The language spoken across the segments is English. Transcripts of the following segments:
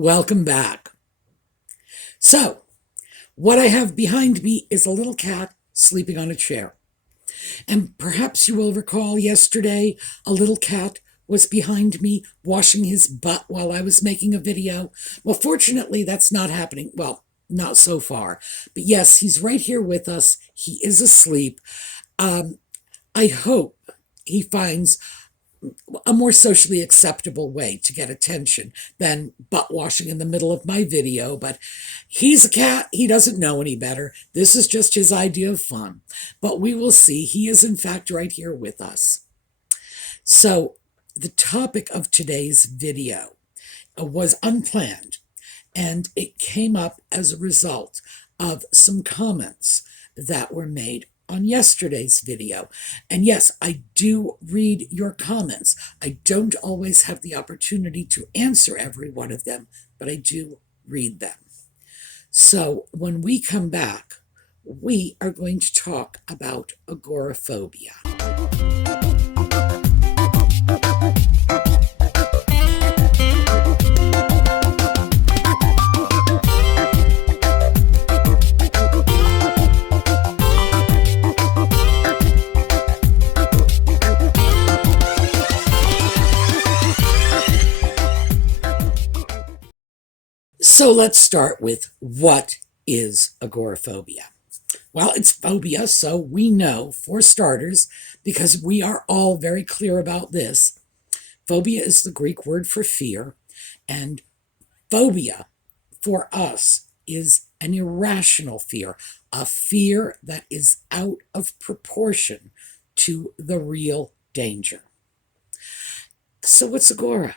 Welcome back. So, what I have behind me is a little cat sleeping on a chair. And perhaps you will recall yesterday a little cat was behind me washing his butt while I was making a video. Well, fortunately, that's not happening. Well, not so far. But yes, he's right here with us. He is asleep. Um, I hope he finds a more socially acceptable way to get attention than butt washing in the middle of my video. But he's a cat. He doesn't know any better. This is just his idea of fun. But we will see. He is, in fact, right here with us. So the topic of today's video was unplanned, and it came up as a result of some comments that were made on yesterday's video. And yes, I do read your comments. I don't always have the opportunity to answer every one of them, but I do read them. So when we come back, we are going to talk about agoraphobia. So let's start with what is agoraphobia? Well, it's phobia, so we know, for starters, because we are all very clear about this. Phobia is the Greek word for fear, and phobia for us is an irrational fear, a fear that is out of proportion to the real danger. So what's agora?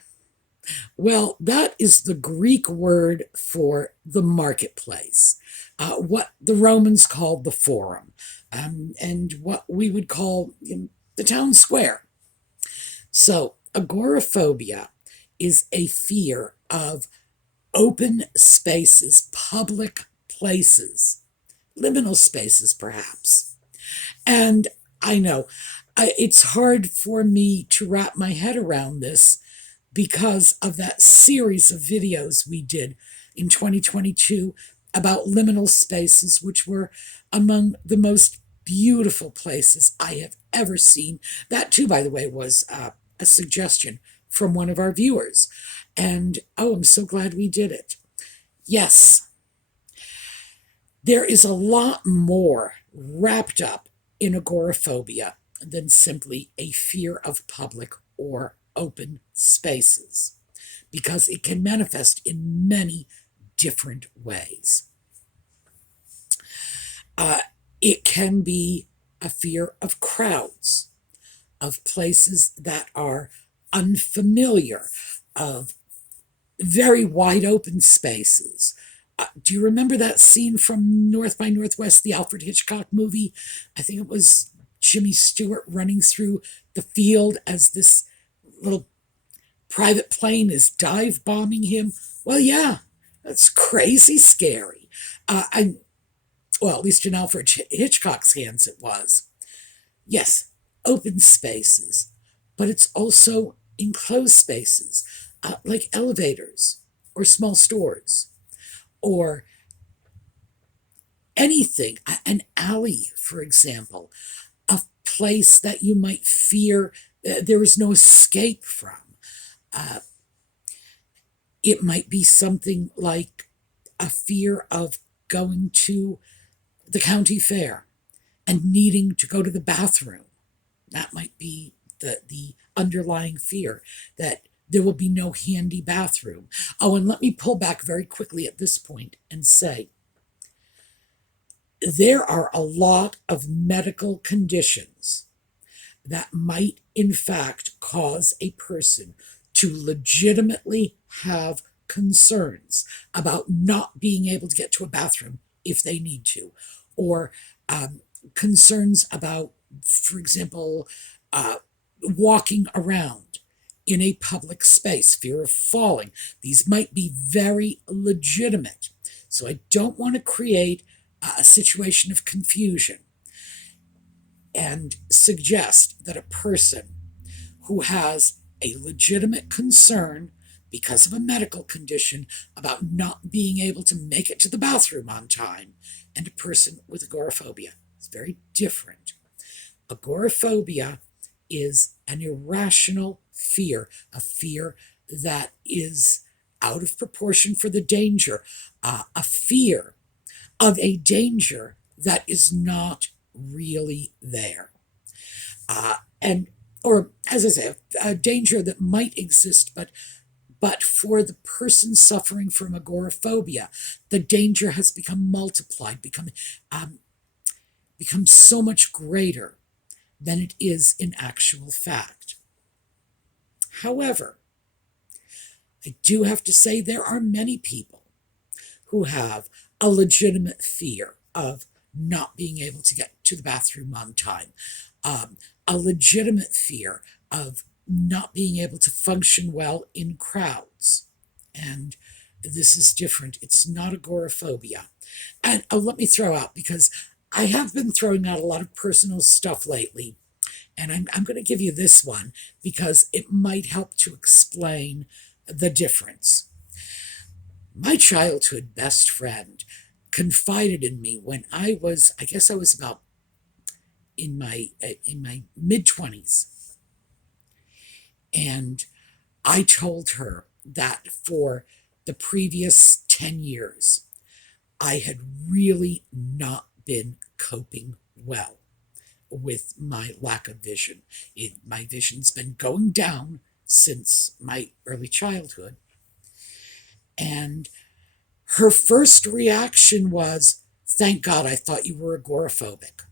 Well, that is the Greek word for the marketplace, what the Romans called the forum, and what we would call the town square. So agoraphobia is a fear of open spaces, public places, liminal spaces perhaps. And I know it's hard for me to wrap my head around this because of that series of videos we did in 2022 about liminal spaces, which were among the most beautiful places I have ever seen. That too, by the way, was a suggestion from one of our viewers. And oh, I'm so glad we did it. Yes, there is a lot more wrapped up in agoraphobia than simply a fear of public or open spaces, because it can manifest in many different ways. It can be a fear of crowds, of places that are unfamiliar, of very wide open spaces. Do you remember that scene from North by Northwest, the Alfred Hitchcock movie? I think it was Jimmy Stewart running through the field as this little private plane is dive bombing him. Well, yeah, that's crazy scary. Well, at least in Alfred Hitchcock's hands it was. Yes, open spaces, but it's also enclosed spaces, like elevators or small stores, or anything, an alley, for example, a place that you might fear there is no escape from. It might be something like a fear of going to the county fair and needing to go to the bathroom. That might be the underlying fear, that there will be no handy bathroom. Oh, and let me pull back very quickly at this point and say, there are a lot of medical conditions that might, in fact, cause a person to legitimately have concerns about not being able to get to a bathroom if they need to, or concerns about, for example, walking around in a public space, fear of falling. These might be very legitimate. So I don't want to create a situation of confusion and suggest that a person who has a legitimate concern because of a medical condition about not being able to make it to the bathroom on time, and a person with agoraphobia. It's very different. Agoraphobia is an irrational fear, a fear that is out of proportion for the danger, a fear of a danger that is not really there. And or as I say, a danger that might exist, but for the person suffering from agoraphobia, the danger has become multiplied, become so much greater than it is in actual fact. However, I do have to say there are many people who have a legitimate fear of not being able to get to the bathroom on time, a legitimate fear of not being able to function well in crowds. And this is different. It's not agoraphobia. And let me throw out, because I have been throwing out a lot of personal stuff lately, and I'm going to give you this one because it might help to explain the difference. My childhood best friend confided in me when I guess I was about in my mid-20s, and I told her that for the previous 10 years, I had really not been coping well with my lack of vision. My vision's been going down since my early childhood. And her first reaction was, "Thank God, I thought you were agoraphobic."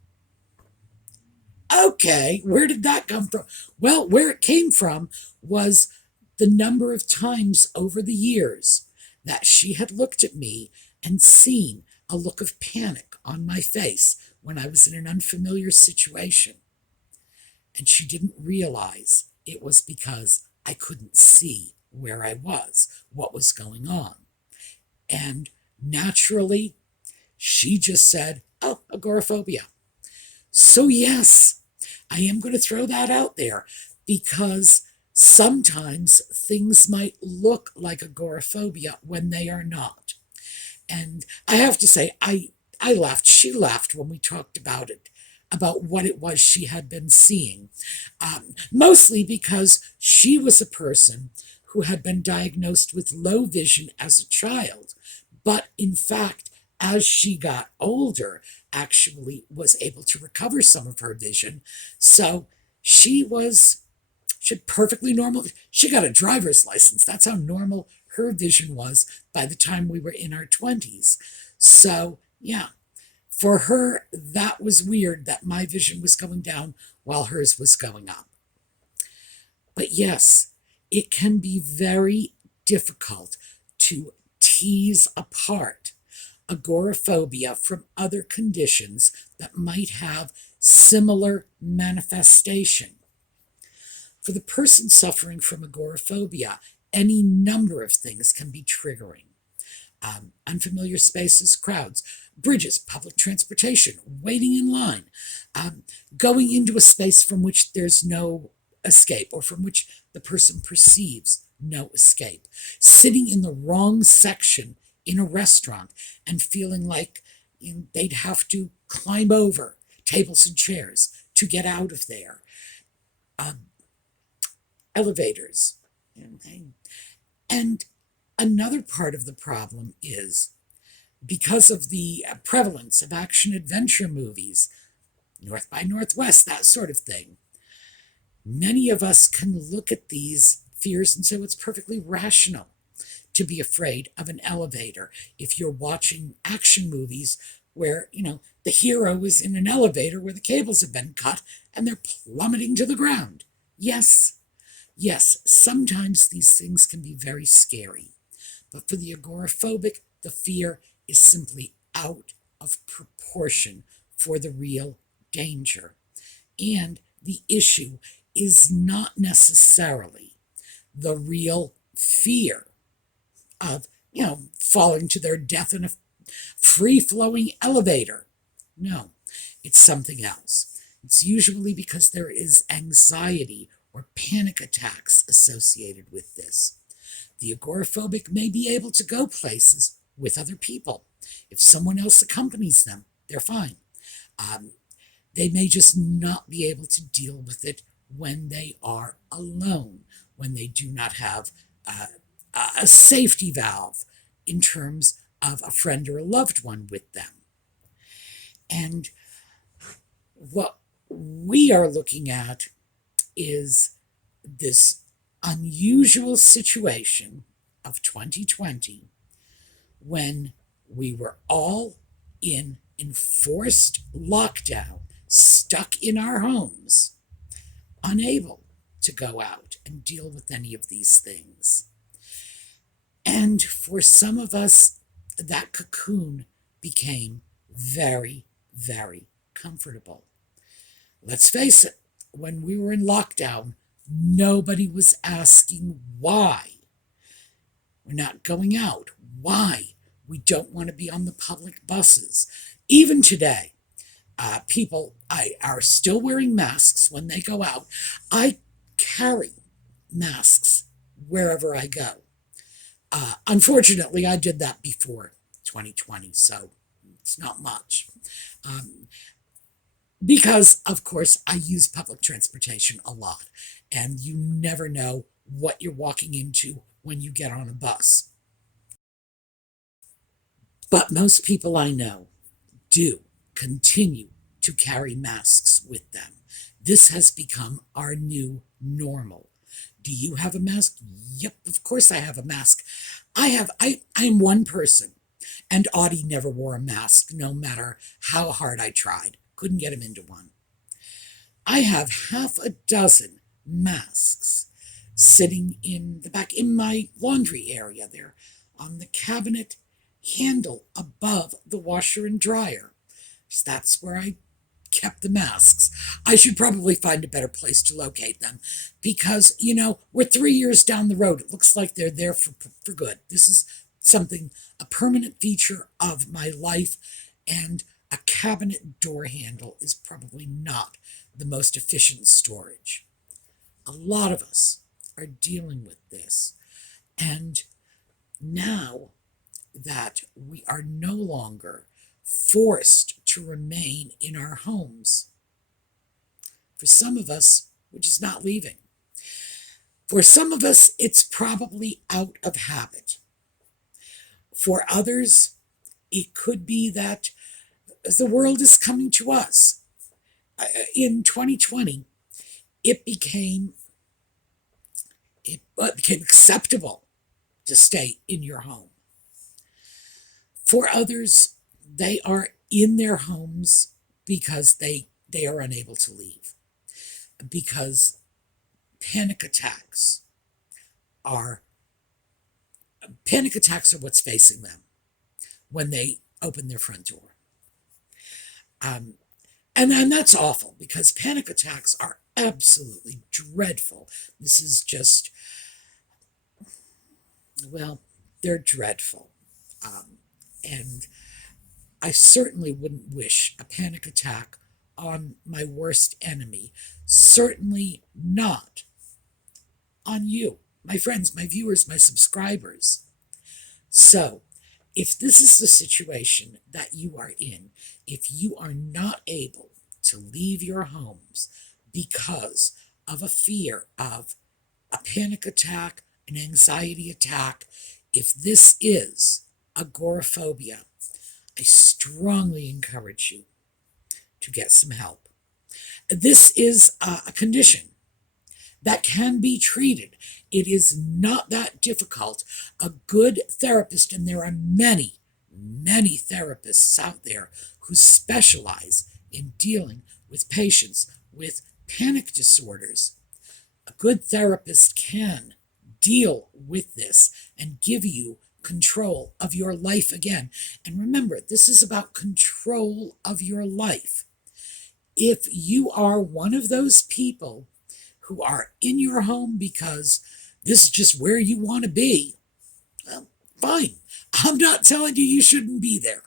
Okay, where did that come from? Well, where it came from was the number of times over the years that she had looked at me and seen a look of panic on my face when I was in an unfamiliar situation. And she didn't realize it was because I couldn't see where I was, what was going on. And naturally, she just said, "Oh, agoraphobia." So yes, I am going to throw that out there, because sometimes things might look like agoraphobia when they are not. And I have to say, I laughed. She laughed when we talked about it, about what it was she had been seeing. Mostly because she was a person who had been diagnosed with low vision as a child, but in fact, as she got older, actually was able to recover some of her vision. So she had perfectly normal. She got a driver's license. That's how normal her vision was by the time we were in our 20s. So, yeah, for her, that was weird that my vision was going down while hers was going up. But yes, it can be very difficult to tease apart agoraphobia from other conditions that might have similar manifestation. For the person suffering from agoraphobia, any number of things can be triggering. Unfamiliar spaces, crowds, bridges, public transportation, waiting in line, going into a space from which there's no escape, or from which the person perceives no escape, sitting in the wrong section in a restaurant and feeling like they'd have to climb over tables and chairs to get out of there. Elevators. And another part of the problem is, because of the prevalence of action adventure movies, North by Northwest, that sort of thing, many of us can look at these fears and say, well, it's perfectly rational to be afraid of an elevator. If you're watching action movies where, the hero is in an elevator where the cables have been cut and they're plummeting to the ground. Yes, sometimes these things can be very scary. But for the agoraphobic, the fear is simply out of proportion for the real danger. And the issue is not necessarily the real fear of, falling to their death in a free-flowing elevator. No, it's something else. It's usually because there is anxiety or panic attacks associated with this. The agoraphobic may be able to go places with other people. If someone else accompanies them, they're fine. Um, they may just not be able to deal with it when they are alone, when they do not have a safety valve in terms of a friend or a loved one with them. And what we are looking at is this unusual situation of 2020 when we were all in enforced lockdown, stuck in our homes, unable to go out and deal with any of these things. And for some of us, that cocoon became very, very comfortable. Let's face it, when we were in lockdown, nobody was asking why we're not going out, why we don't want to be on the public buses. Even today, people are still wearing masks when they go out. I carry masks wherever I go. Unfortunately, I did that before 2020, so it's not much. Because, of course, I use public transportation a lot, and you never know what you're walking into when you get on a bus. But most people I know do continue to carry masks with them. This has become our new normal. Do you have a mask? Yep, of course I have a mask. I'm one person, and Audie never wore a mask, no matter how hard I tried. Couldn't get him into one. I have half a dozen masks sitting in the back in my laundry area there on the cabinet handle above the washer and dryer. That's where I kept the masks. I should probably find a better place to locate them because, we're 3 years down the road. It looks like they're there for good. This is something, a permanent feature of my life, and a cabinet door handle is probably not the most efficient storage. A lot of us are dealing with this. And now that we are no longer forced to remain in our homes, for some of us, we're just not leaving. For some of us, it's probably out of habit. For others, it could be that the world is coming to us. In 2020, it became acceptable to stay in your home. For others, they are in their homes because they are unable to leave, because panic attacks are what's facing them when they open their front door. And that's awful, because panic attacks are absolutely dreadful. This is just, well, they're dreadful. And I certainly wouldn't wish a panic attack on my worst enemy. Certainly not on you, my friends, my viewers, my subscribers. So, if this is the situation that you are in, if you are not able to leave your homes because of a fear of a panic attack, an anxiety attack, if this is agoraphobia, I strongly encourage you to get some help. This is a condition that can be treated. It is not that difficult. A good therapist, and there are many, many therapists out there who specialize in dealing with patients with panic disorders. A good therapist can deal with this and give you control of your life again. And remember, this is about control of your life. If you are one of those people who are in your home because this is just where you want to be, well, fine. I'm not telling you shouldn't be there.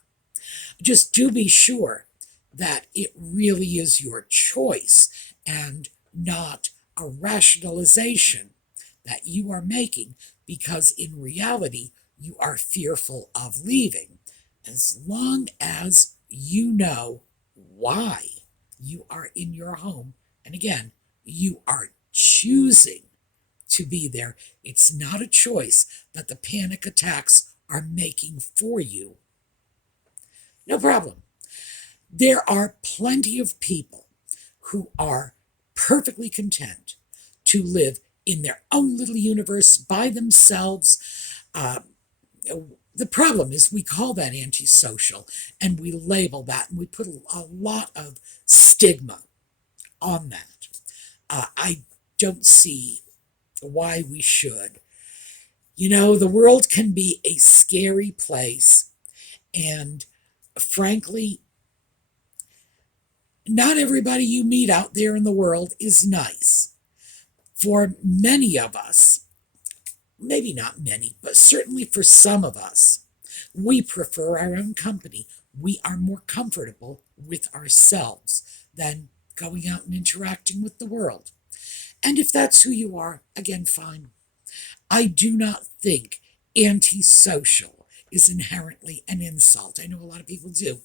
Just do be sure that it really is your choice and not a rationalization that you are making because in reality, you are fearful of leaving. As long as you know why you are in your home, and again, you are choosing to be there, it's not a choice that the panic attacks are making for you. No problem. There are plenty of people who are perfectly content to live in their own little universe by themselves. Uh, the problem is we call that antisocial and we label that and we put a lot of stigma on that. I don't see why we should. You know, the world can be a scary place, and frankly, not everybody you meet out there in the world is nice. For many of us, maybe not many, but certainly for some of us, we prefer our own company. We are more comfortable with ourselves than going out and interacting with the world. And if that's who you are, again, fine. I do not think antisocial is inherently an insult. I know a lot of people do.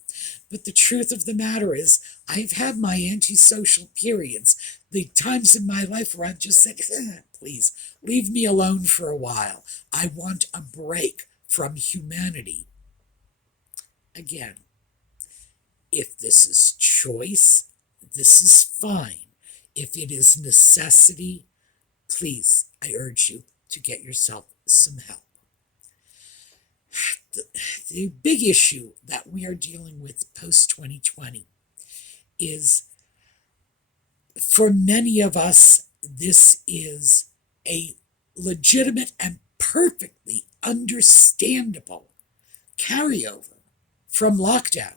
But the truth of the matter is, I've had my antisocial periods, the times in my life where I've just said, please, leave me alone for a while. I want a break from humanity. Again, if this is choice, this is fine. If it is necessity, please, I urge you to get yourself some help. The big issue that we are dealing with post 2020 is, for many of us, this is a legitimate and perfectly understandable carryover from lockdown.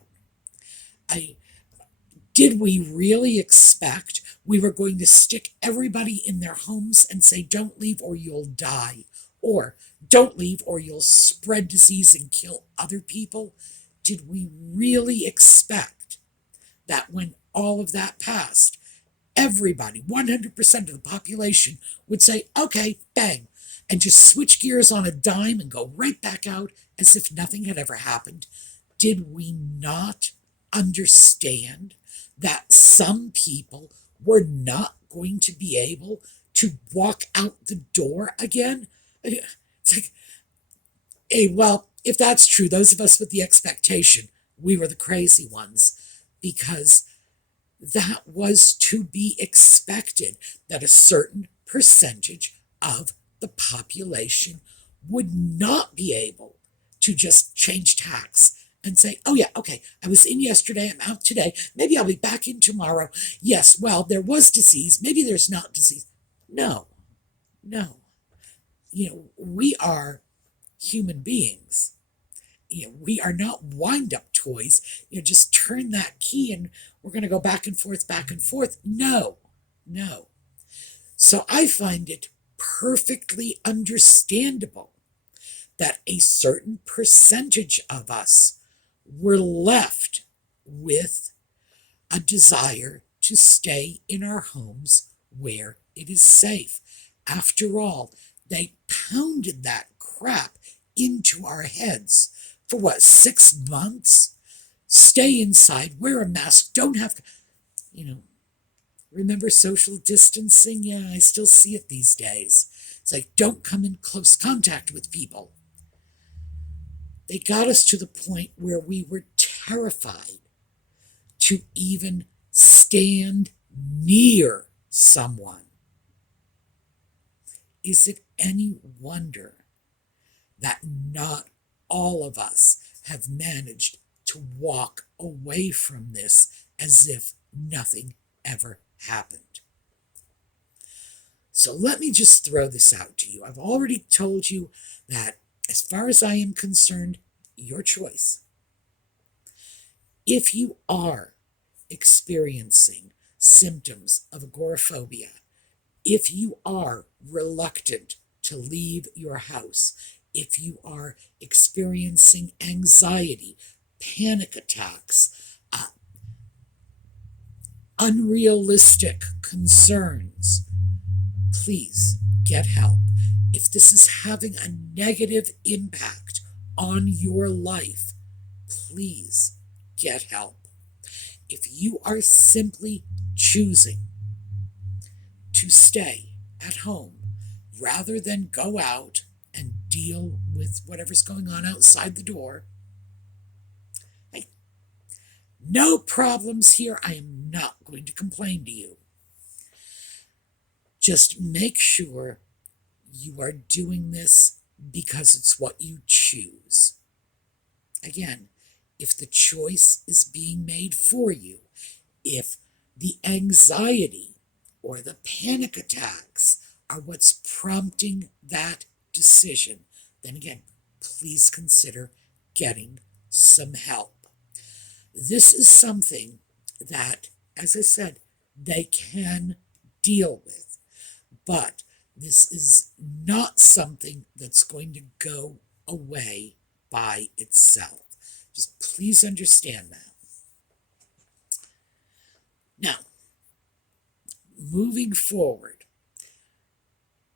Did we really expect we were going to stick everybody in their homes and say, don't leave or you'll die? Or don't leave or you'll spread disease and kill other people? Did we really expect that when all of that passed, everybody, 100% of the population, would say, okay, bang, and just switch gears on a dime and go right back out as if nothing had ever happened? Did we not understand that some people were not going to be able to walk out the door again? It's like, hey, well, if that's true, those of us with the expectation, we were the crazy ones, because that was to be expected, that a certain percentage of the population would not be able to just change tacks and say, oh yeah, okay, I was in yesterday, I'm out today, maybe I'll be back in tomorrow. Yes, well, there was disease, maybe there's not disease. No, no. We are human beings. We are not wind-up toys. Just turn that key and we're going to go back and forth, back and forth. No, no. So I find it perfectly understandable that a certain percentage of us were left with a desire to stay in our homes where it is safe. After all, they pounded that crap into our heads for what, 6 months? Stay inside, wear a mask, don't have, remember social distancing? Yeah, I still see it these days. It's like, don't come in close contact with people. They got us to the point where we were terrified to even stand near someone. Is it any wonder that not all of us have managed to walk away from this as if nothing ever happened? So let me just throw this out to you. I've already told you that, as far as I am concerned, your choice. If you are experiencing symptoms of agoraphobia, if you are reluctant to leave your house, if you are experiencing anxiety, panic attacks, unrealistic concerns, please get help. If this is having a negative impact on your life, please get help. If you are simply choosing to stay at home rather than go out and deal with whatever's going on outside the door, hey, no problems here. I am not going to complain to you. Just make sure you are doing this because it's what you choose. Again, if the choice is being made for you, if the anxiety or the panic attacks are what's prompting that decision, then again, please consider getting some help. This is something that, as I said, they can deal with, but this is not something that's going to go away by itself. Just please understand that. Now, moving forward,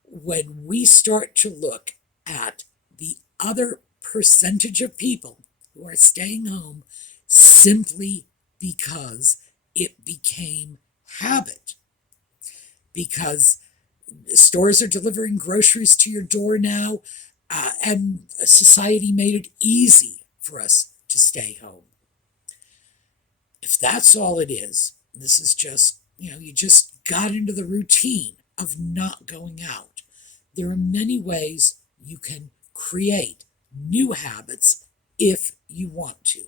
when we start to look at the other percentage of people who are staying home simply because it became habit, because stores are delivering groceries to your door now, and society made it easy for us to stay home. If that's all it is, this is just, you just got into the routine of not going out. There are many ways you can create new habits if you want to.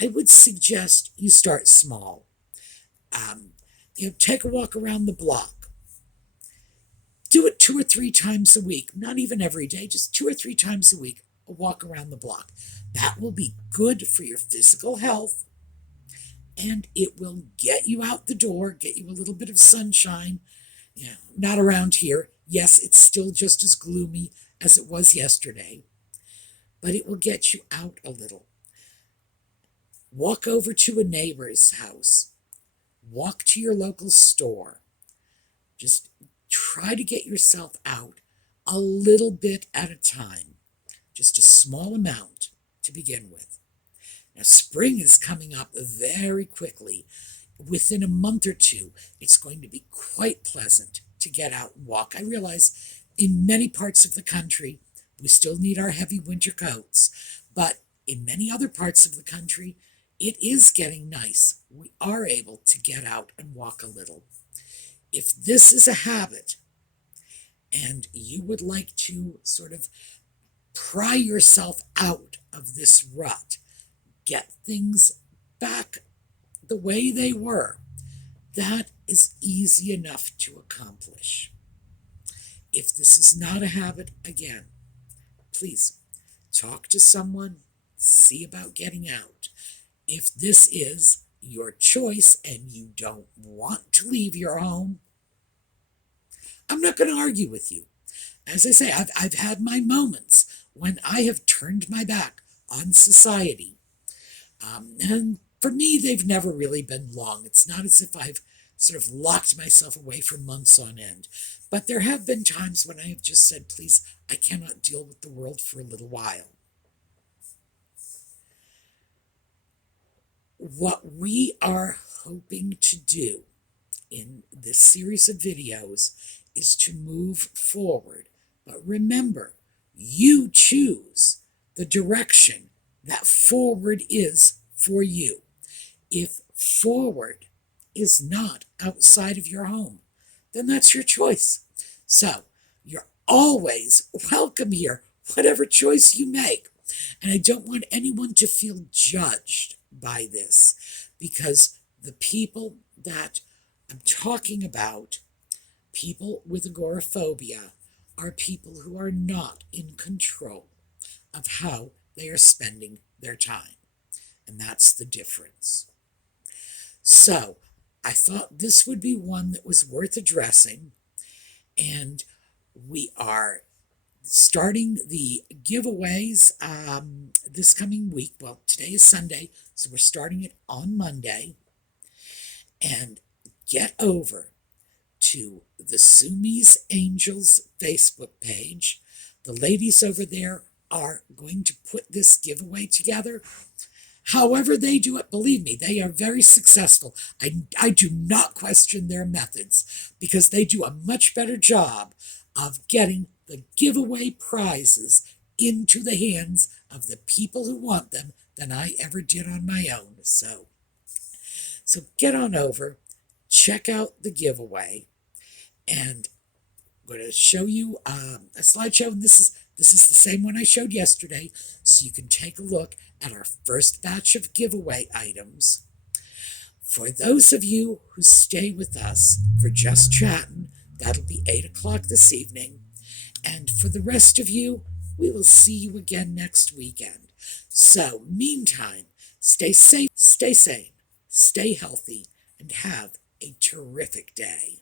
I would suggest you start small. Take a walk around the block. Do it 2 or 3 times a week, not even every day, just 2 or 3 times a week, a walk around the block. That will be good for your physical health, and it will get you out the door, get you a little bit of sunshine. Not around here. Yes, it's still just as gloomy as it was yesterday, but it will get you out a little. Walk over to a neighbor's house. Walk to your local store. Just try to get yourself out a little bit at a time. Just a small amount to begin with. Now, spring is coming up very quickly. Within a month or two, it's going to be quite pleasant to get out and walk. I realize in many parts of the country, we still need our heavy winter coats, but in many other parts of the country, it is getting nice. We are able to get out and walk a little. If this is a habit and you would like to sort of pry yourself out of this rut, get things back the way they were, that is easy enough to accomplish. If this is not a habit, again, please talk to someone, see about getting out. If this is your choice and you don't want to leave your home, I'm not going to argue with you. As I say, I've had my moments when I have turned my back on society. And for me, they've never really been long. It's not as if I've sort of locked myself away for months on end. But there have been times when I have just said, please, I cannot deal with the world for a little while. What we are hoping to do in this series of videos is to move forward. But remember, you choose the direction that forward is for you. If forward is not outside of your home, then that's your choice. So you're always welcome here, whatever choice you make. And I don't want anyone to feel judged by this, because the people that I'm talking about, people with agoraphobia, are people who are not in control of how they are spending their time. And that's the difference. So I thought this would be one that was worth addressing. And we are starting the giveaways this coming week. Well, today is Sunday, so we're starting it on Monday. And get over to the Sumi's Angels Facebook page. The ladies over there are going to put this giveaway together. However they do it, believe me, they are very successful. I do not question their methods because they do a much better job of getting the giveaway prizes into the hands of the people who want them than I ever did on my own. So get on over, check out the giveaway, and I'm going to show you a slideshow. And this is the same one I showed yesterday, so you can take a look at our first batch of giveaway items. For those of you who stay with us for Just Chatting, that'll be 8 o'clock this evening. And for the rest of you, we will see you again next weekend. So, meantime, stay safe, stay sane, stay healthy, and have a terrific day.